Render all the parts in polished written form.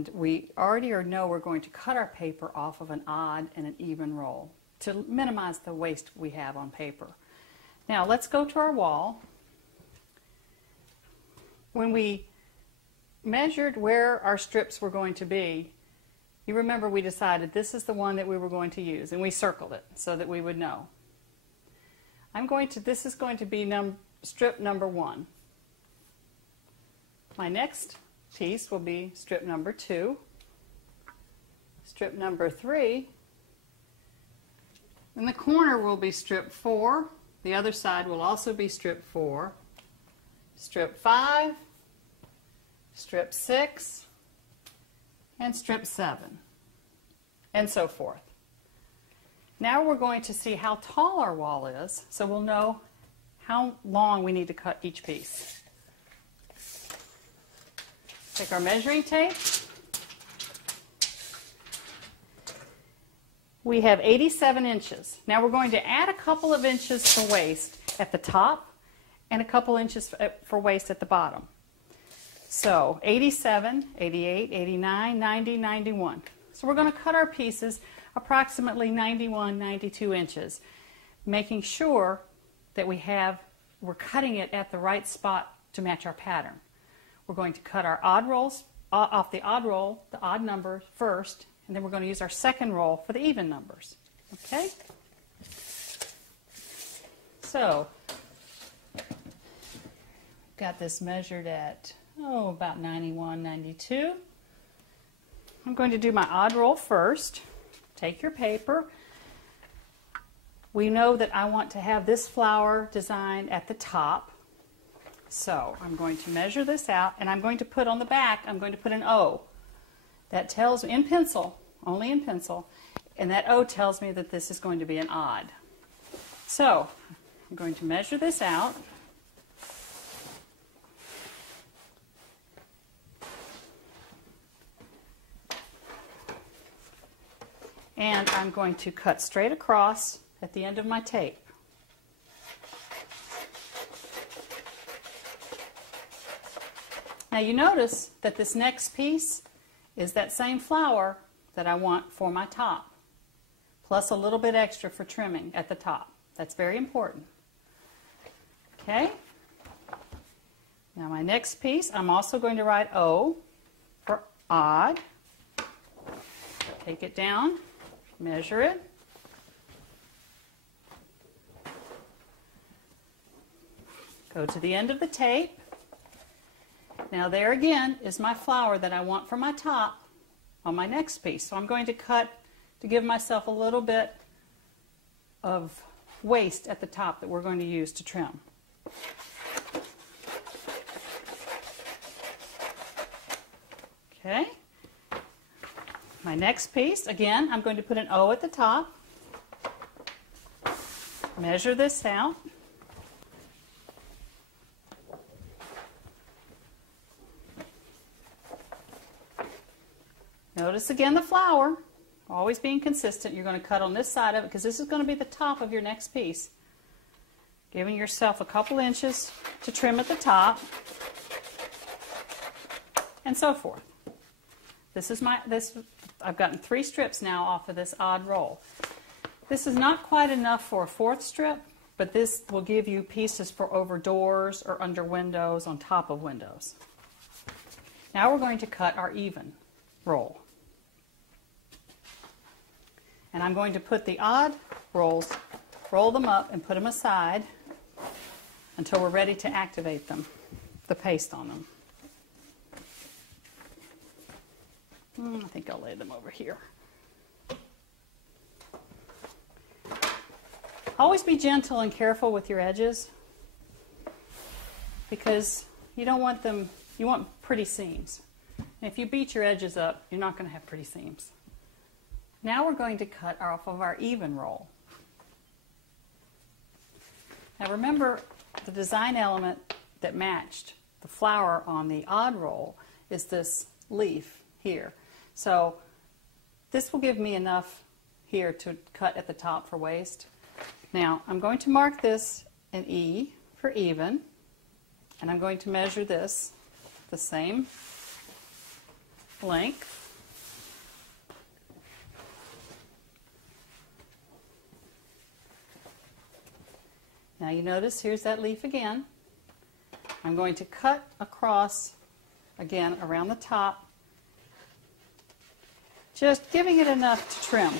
And we already know we're going to cut our paper off of an odd and an even roll to minimize the waste we have on paper. Now let's go to our wall. When we measured where our strips were going to be, you remember we decided this is the one that we were going to use, and we circled it so that we would know. This is going to be strip number 1. My next piece will be strip number 2, strip number 3, and the corner will be strip 4. The other side will also be strip 4, strip 5, strip 6, and strip 7, and so forth. Now we're going to see how tall our wall is, so we'll know how long we need to cut each piece. Take our measuring tape. We have 87 inches. Now we're going to add a couple of inches for waist at the top and a couple inches for waist at the bottom. So 87, 88, 89, 90, 91. So we're going to cut our pieces approximately 91, 92 inches, making sure that we're cutting it at the right spot to match our pattern. We're going to cut our odd rolls off the odd roll, the odd number first, and then we're going to use our second roll for the even numbers. Okay? So, got this measured at, about 91, 92. I'm going to do my odd roll first. Take your paper. We know that I want to have this flower design at the top. So I'm going to measure this out, and I'm going to put on the back, I'm going to put an O. That tells me, in pencil, only in pencil, and that O tells me that this is going to be an odd. So I'm going to measure this out. And I'm going to cut straight across at the end of my tape. Now you notice that this next piece is that same flower that I want for my top, plus a little bit extra for trimming at the top. That's very important. Okay? Now my next piece, I'm also going to write O for odd. Take it down, measure it. Go to the end of the tape. Now there again is my flower that I want for my top on my next piece. So I'm going to cut to give myself a little bit of waste at the top that we're going to use to trim. Okay. My next piece, again, I'm going to put an O at the top. Measure this out. Notice again the flower, always being consistent. You're going to cut on this side of it because this is going to be the top of your next piece. Giving yourself a couple inches to trim at the top, and so forth. I've gotten 3 strips now off of this odd roll. This is not quite enough for a 4th strip, but this will give you pieces for over doors or under windows, on top of windows. Now we're going to cut our even roll. And I'm going to put the odd rolls, roll them up and put them aside until we're ready to activate them, the paste on them. I think I'll lay them over here. Always be gentle and careful with your edges because you don't want them, you want pretty seams. And if you beat your edges up, you're not going to have pretty seams. Now we're going to cut off of our even roll. Now remember, the design element that matched the flower on the odd roll is this leaf here. So this will give me enough here to cut at the top for waist. Now I'm going to mark this an E for even, and I'm going to measure this the same length. Now you notice here's that leaf again. I'm going to cut across again around the top, just giving it enough to trim.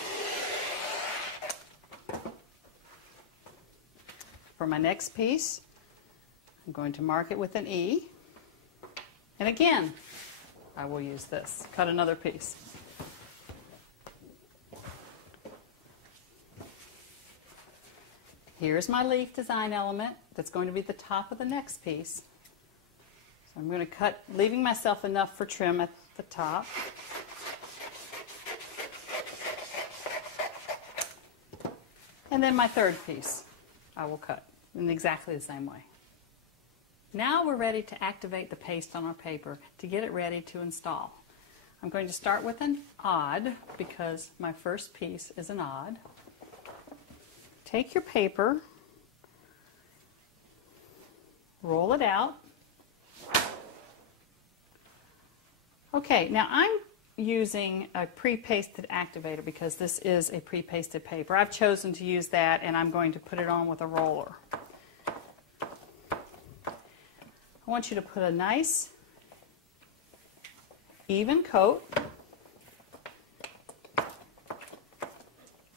For my next piece, I'm going to mark it with an E. And again, I will use this. Cut another piece. Here's my leaf design element that's going to be the top of the next piece. So I'm going to cut, leaving myself enough for trim at the top. And then my third piece I will cut in exactly the same way. Now we're ready to activate the paste on our paper to get it ready to install. I'm going to start with an odd because my first piece is an odd. Take your paper, roll it out. Okay, now I'm using a pre-pasted activator because this is a pre-pasted paper. I've chosen to use that and I'm going to put it on with a roller. I want you to put a nice even coat.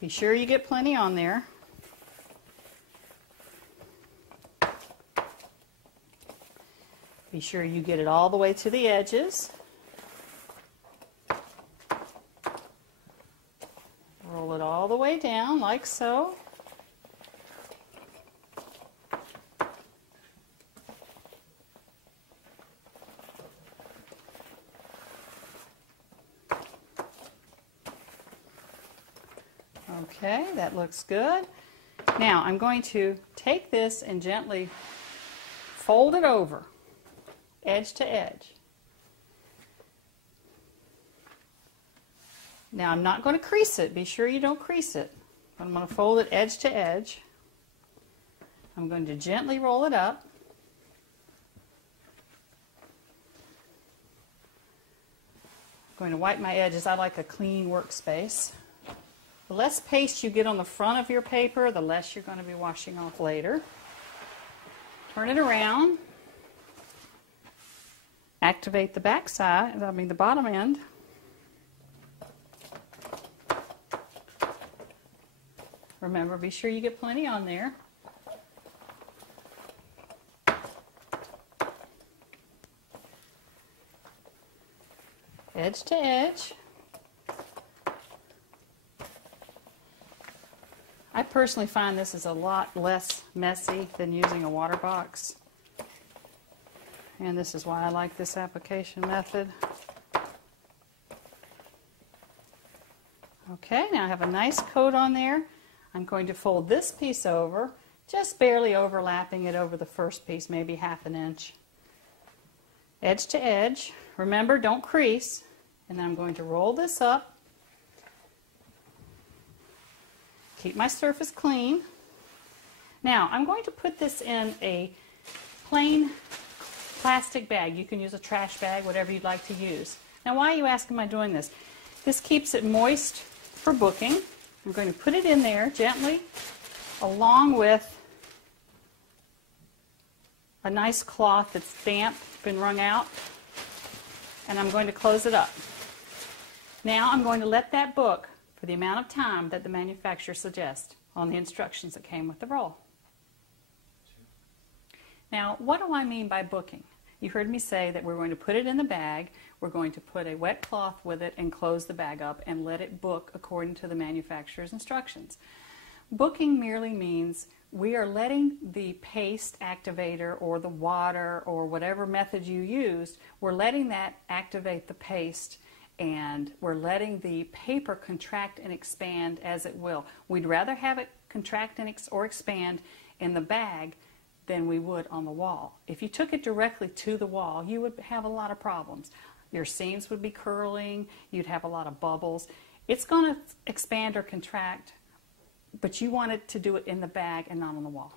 Be sure you get plenty on there. Be sure you get it all the way to the edges. Roll it all the way down like so. Okay, that looks good. Now I'm going to take this and gently fold it over, edge to edge. Now I'm not going to crease it. Be sure you don't crease it. I'm going to fold it edge to edge. I'm going to gently roll it up. I'm going to wipe my edges. I like a clean workspace. The less paste you get on the front of your paper, the less you're going to be washing off later. Turn it around. Activate the back side, the bottom end. Remember, be sure you get plenty on there. Edge to edge. I personally find this is a lot less messy than using a water box. And this is why I like this application method. Okay, now I have a nice coat on there. I'm going to fold this piece over, just barely overlapping it over the first piece, maybe ½ inch. Edge to edge. Remember, don't crease. And then I'm going to roll this up. Keep my surface clean. Now, I'm going to put this in a plain plastic bag. You can use a trash bag, whatever you'd like to use. Now, why, you ask, am I doing this? This keeps it moist for booking. I'm going to put it in there gently, along with a nice cloth that's damp, been wrung out, and I'm going to close it up. Now I'm going to let that book for the amount of time that the manufacturer suggests on the instructions that came with the roll. Now, what do I mean by booking? You heard me say that we're going to put it in the bag, we're going to put a wet cloth with it and close the bag up and let it book according to the manufacturer's instructions. Booking merely means we are letting the paste activator or the water or whatever method you used, we're letting that activate the paste and we're letting the paper contract and expand as it will. We'd rather have it contract and or expand in the bag than we would on the wall. If you took it directly to the wall, you would have a lot of problems. Your seams would be curling, you'd have a lot of bubbles. It's going to expand or contract, but you want it to do it in the bag and not on the wall.